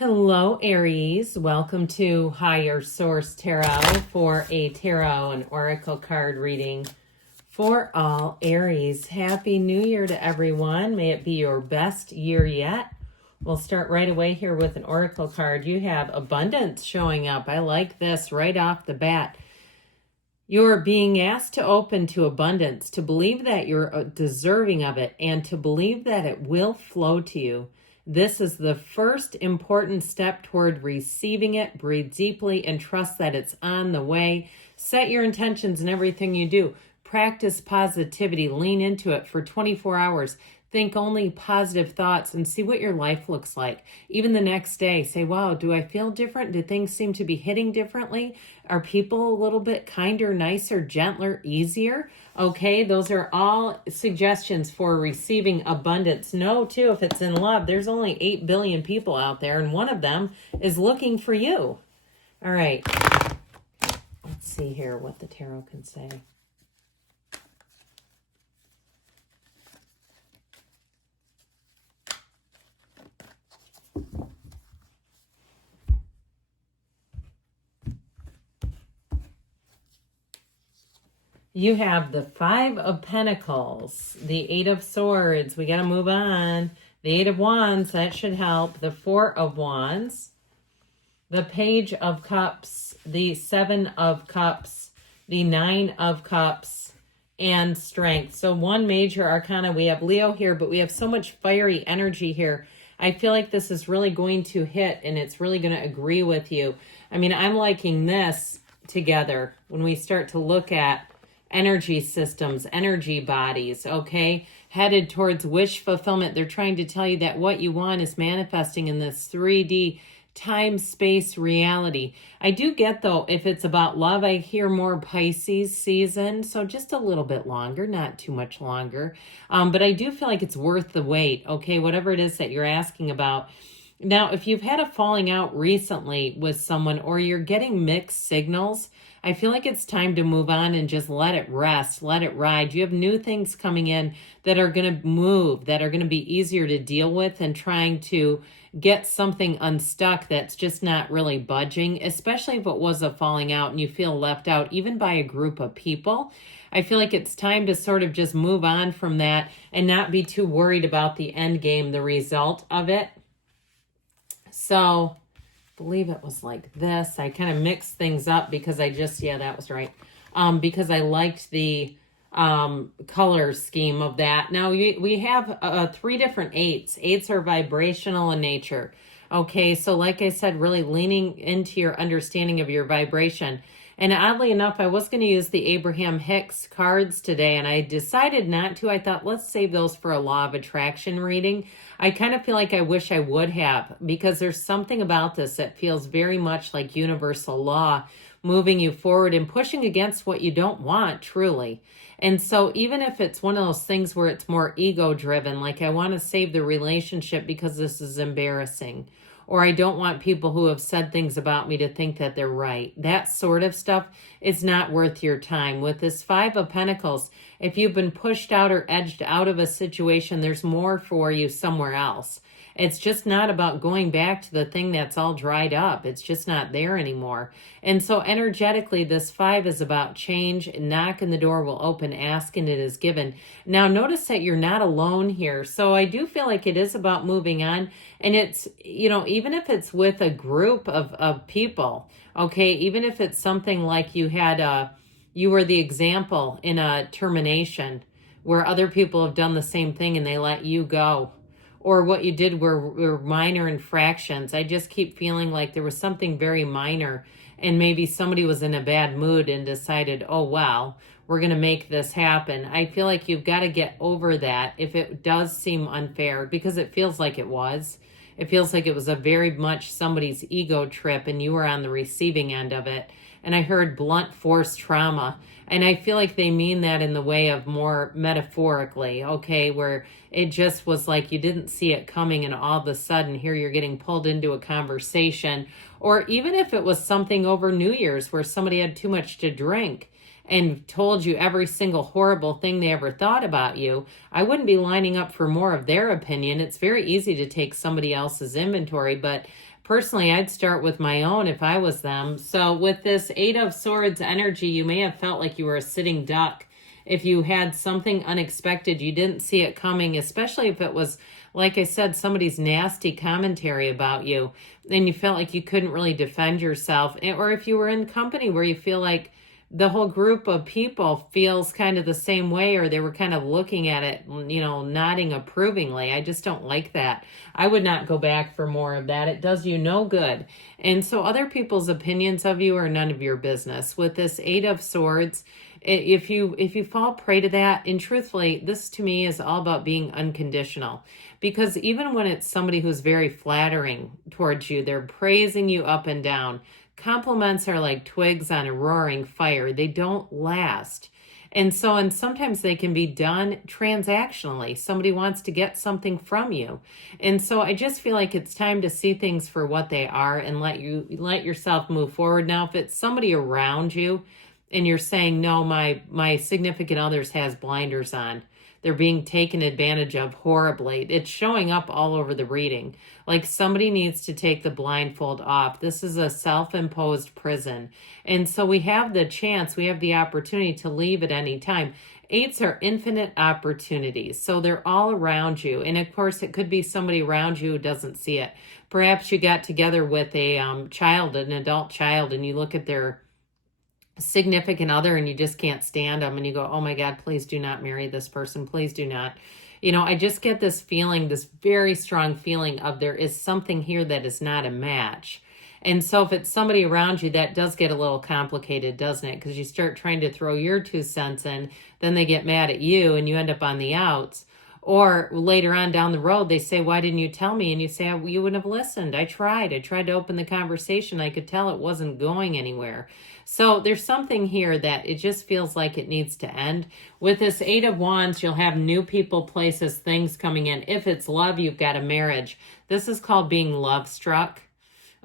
Hello, Aries. Welcome to Higher Source Tarot for a tarot and oracle card reading for all Aries. Happy New Year to everyone. May it be your best year yet. We'll start right away here with an oracle card. You have abundance showing up. I like this right off the bat. You're being asked to open to abundance, to believe that you're deserving of it, and to believe that it will flow to you. This is the first important step toward receiving it. Breathe deeply and trust that it's on the way. Set your intentions in everything you do. Practice positivity. Lean into it for 24 hours. Think only positive thoughts and see what your life looks like. Even the next day, say, wow, do I feel different? Do things seem to be hitting differently? Are people a little bit kinder, nicer, gentler, easier? Okay, those are all suggestions for receiving abundance. Know, too, if it's in love, there's only 8 billion people out there, and one of them is looking for you. All right, let's see here what the tarot can say. You have the 5 of Pentacles, the 8 of Swords. We got to move on. The 8 of Wands, that should help. The 4 of Wands, the Page of Cups, the 7 of Cups, the 9 of Cups, and Strength. So one major arcana. We have Leo here, but we have so much fiery energy here. I feel like this is really going to hit, and it's really going to agree with you. I mean, I'm liking this together when we start to look at energy systems, energy bodies, okay? Headed towards wish fulfillment. They're trying to tell you that what you want is manifesting in this 3D time-space reality. I do get, though, if it's about love, I hear more Pisces season, so just a little bit longer, not too much longer. But I do feel like it's worth the wait, okay? Whatever it is that you're asking about. Now, if you've had a falling out recently with someone or you're getting mixed signals, I feel like it's time to move on and just let it rest, let it ride. You have new things coming in that are going to move, that are going to be easier to deal with, and trying to get something unstuck that's just not really budging, especially if it was a falling out and you feel left out, even by a group of people. I feel like it's time to sort of just move on from that and not be too worried about the end game, the result of it. So I believe it was like this. I kind of mixed things up because I just, yeah, that was right. Because I liked the color scheme of that. Now we have 3 different 8s. 8s are vibrational in nature. Okay, so like I said, really leaning into your understanding of your vibration. And oddly enough, I was going to use the Abraham Hicks cards today, and I decided not to. I thought, let's save those for a law of attraction reading. I kind of feel like I wish I would have, because there's something about this that feels very much like universal law, moving you forward and pushing against what you don't want, truly. And so even if it's one of those things where it's more ego-driven, like I want to save the relationship because this is embarrassing, or I don't want people who have said things about me to think that they're right. That sort of stuff is not worth your time. With this 5 of Pentacles, if you've been pushed out or edged out of a situation, there's more for you somewhere else. It's just not about going back to the thing that's all dried up. It's just not there anymore. And so energetically, this 5 is about change. Knock and the door will open. Ask and it is given. Now, notice that you're not alone here. So I do feel like it is about moving on. And it's, you know, even if it's with a group of people, okay, even if it's something like you had you were the example in a termination where other people have done the same thing and they let you go. Or what you did were minor infractions. I just keep feeling like there was something very minor, and maybe somebody was in a bad mood and decided, oh, wow, we're going to make this happen. I feel like you've got to get over that if it does seem unfair, because it feels like it was. It feels like it was a very much somebody's ego trip and you were on the receiving end of it. And I heard blunt force trauma. And I feel like they mean that in the way of more metaphorically, okay, where it just was like you didn't see it coming and all of a sudden here you're getting pulled into a conversation. Or even if it was something over New Year's where somebody had too much to drink and told you every single horrible thing they ever thought about you, I wouldn't be lining up for more of their opinion. It's very easy to take somebody else's inventory, but personally, I'd start with my own if I was them. So with this Eight of Swords energy, you may have felt like you were a sitting duck. If you had something unexpected, you didn't see it coming, especially if it was, like I said, somebody's nasty commentary about you, and you felt like you couldn't really defend yourself. Or if you were in company where you feel like the whole group of people feels kind of the same way, or they were kind of looking at it, nodding approvingly. I just don't like that. I would not go back for more of that. It does you no good. And so other people's opinions of you are none of your business. With this Eight of Swords, if you fall prey to that, and truthfully, this to me is all about being unconditional, because even when it's somebody who's very flattering towards you, they're praising you up and down. Compliments are like twigs on a roaring fire. They don't last. And sometimes they can be done transactionally. Somebody wants to get something from you. And so I just feel like it's time to see things for what they are and let yourself move forward. Now, if it's somebody around you and you're saying, no, my significant others has blinders on, they're being taken advantage of horribly, it's showing up all over the reading. Like somebody needs to take the blindfold off. This is a self-imposed prison. And so we have the chance, we have the opportunity to leave at any time. Eights are infinite opportunities. So they're all around you. And of course, it could be somebody around you who doesn't see it. Perhaps you got together with a child, an adult child, and you look at their significant other and you just can't stand them, and you go, oh my God, please do not marry this person. Please do not. I just get this feeling, this very strong feeling of there is something here that is not a match. And so if it's somebody around you, that does get a little complicated, doesn't it? Because you start trying to throw your 2 cents in, then they get mad at you and you end up on the outs. Or later on down the road, they say, why didn't you tell me? And you say, oh, you wouldn't have listened. I tried to open the conversation. I could tell it wasn't going anywhere. So there's something here that it just feels like it needs to end. With this Eight of Wands, you'll have new people, places, things coming in. If it's love, you've got a marriage. This is called being love struck.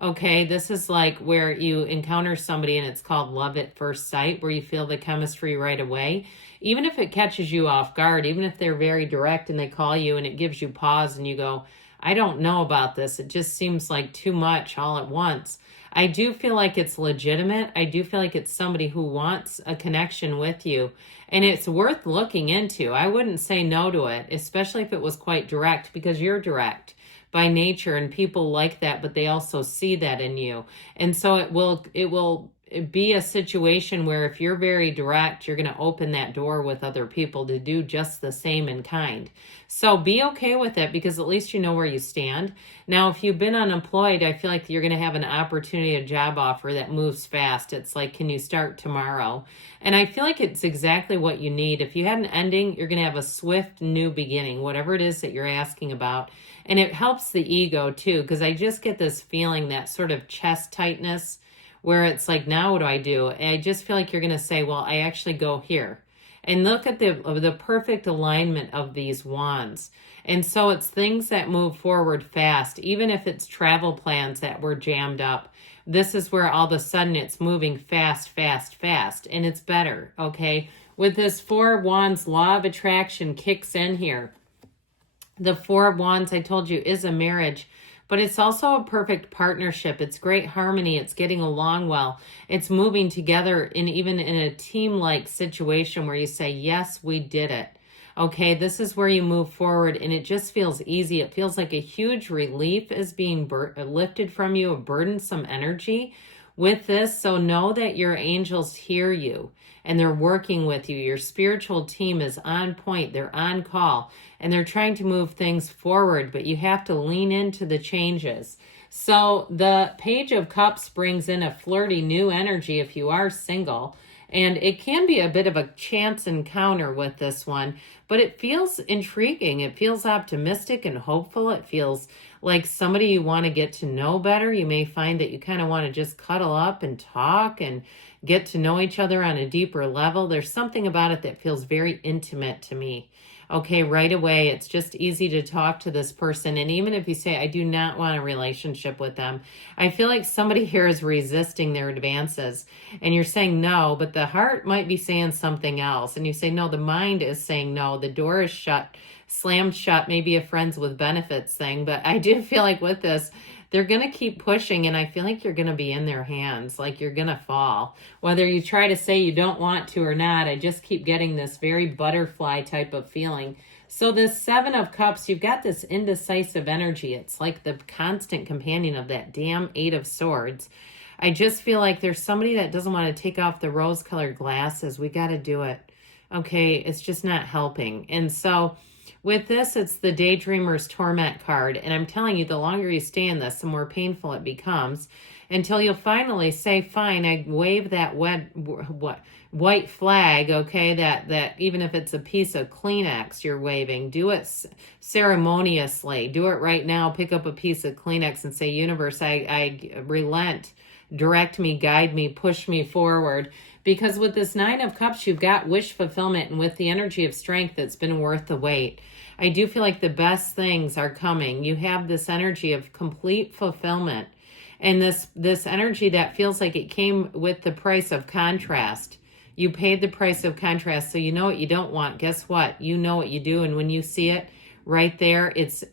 Okay, this is like where you encounter somebody and it's called love at first sight, where you feel the chemistry right away. Even if it catches you off guard, even if they're very direct and they call you and it gives you pause and you go, I don't know about this. It just seems like too much all at once. I do feel like it's legitimate. I do feel like it's somebody who wants a connection with you, and it's worth looking into. I wouldn't say no to it, especially if it was quite direct, because you're direct by nature and people like that, but they also see that in you. And so it will be a situation where if you're very direct, you're going to open that door with other people to do just the same in kind. So be okay with it, because at least you know where you stand. Now, if you've been unemployed, I feel like you're going to have an opportunity, a job offer that moves fast. It's like, can you start tomorrow? And I feel like it's exactly what you need. If you had an ending, you're going to have a swift new beginning, whatever it is that you're asking about. And it helps the ego too, because I just get this feeling, that sort of chest tightness, where it's like, now what do I do? And I just feel like you're going to say, well, I actually go here. And look at the perfect alignment of these wands. And so it's things that move forward fast, even if it's travel plans that were jammed up. This is where all of a sudden it's moving fast, fast, fast, and it's better, okay? With this Four of Wands, law of attraction kicks in here. The Four of Wands, I told you, is a marriage, but it's also a perfect partnership. It's great harmony. It's getting along well. It's moving together even in a team-like situation where you say, yes, we did it. Okay, this is where you move forward, and it just feels easy. It feels like a huge relief is being lifted from you, a burdensome energy with this. So know that your angels hear you and they're working with you. Your spiritual team is on point. They're on call and they're trying to move things forward, but you have to lean into the changes. So the Page of Cups brings in a flirty new energy if you are single. And it can be a bit of a chance encounter with this one, but it feels intriguing. It feels optimistic and hopeful. It feels like somebody you want to get to know better. You may find that you kind of want to just cuddle up and talk and get to know each other on a deeper level. There's something about it that feels very intimate to me. Okay, right away, it's just easy to talk to this person. And even if you say, I do not want a relationship with them, I feel like somebody here is resisting their advances. And you're saying no, but the heart might be saying something else. And you say, no, the mind is saying no. The door is shut, slammed shut, maybe a friends with benefits thing. But I do feel like with this, they're going to keep pushing, and I feel like you're going to be in their hands, like you're going to fall. Whether you try to say you don't want to or not, I just keep getting this very butterfly type of feeling. So this Seven of Cups, you've got this indecisive energy. It's like the constant companion of that damn Eight of Swords. I just feel like there's somebody that doesn't want to take off the rose-colored glasses. We got to do it. Okay, it's just not helping. And so with this, it's the Daydreamer's Torment card. And I'm telling you, the longer you stay in this, the more painful it becomes until you'll finally say, fine, I wave that white flag, okay, that even if it's a piece of Kleenex you're waving, do it ceremoniously. Do it right now. Pick up a piece of Kleenex and say, universe, I relent. Direct me, guide me, push me forward. Because with this Nine of Cups, you've got wish fulfillment, and with the energy of strength, it's been worth the wait. I do feel like the best things are coming. You have this energy of complete fulfillment, and this energy that feels like it came with the price of contrast. You paid the price of contrast, so you know what you don't want. Guess what? You know what you do, and when you see it right there, it's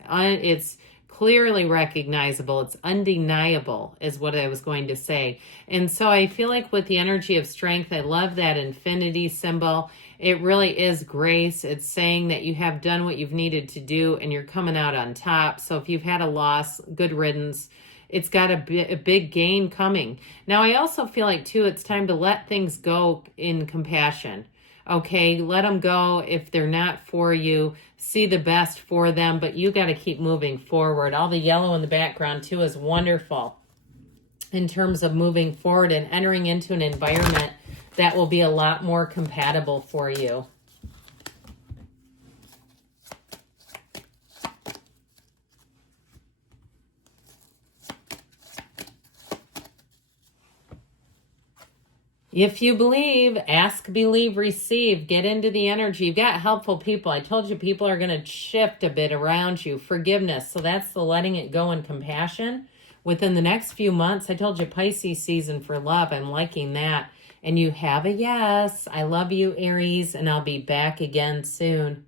clearly recognizable. It's undeniable is what I was going to say. And so I feel like with the energy of strength, I love that infinity symbol. It really is grace. It's saying that you have done what you've needed to do and you're coming out on top. So if you've had a loss, good riddance. It's got a big gain coming. Now, I also feel like, too, it's time to let things go in compassion. Okay, let them go if they're not for you. See the best for them, but you got to keep moving forward. All the yellow in the background, too, is wonderful in terms of moving forward and entering into an environment that will be a lot more compatible for you. If you believe, ask, believe, receive. Get into the energy. You've got helpful people. I told you people are going to shift a bit around you. Forgiveness. So that's the letting it go and compassion. Within the next few months, I told you Pisces season for love. I'm liking that. And you have a yes. I love you, Aries, and I'll be back again soon.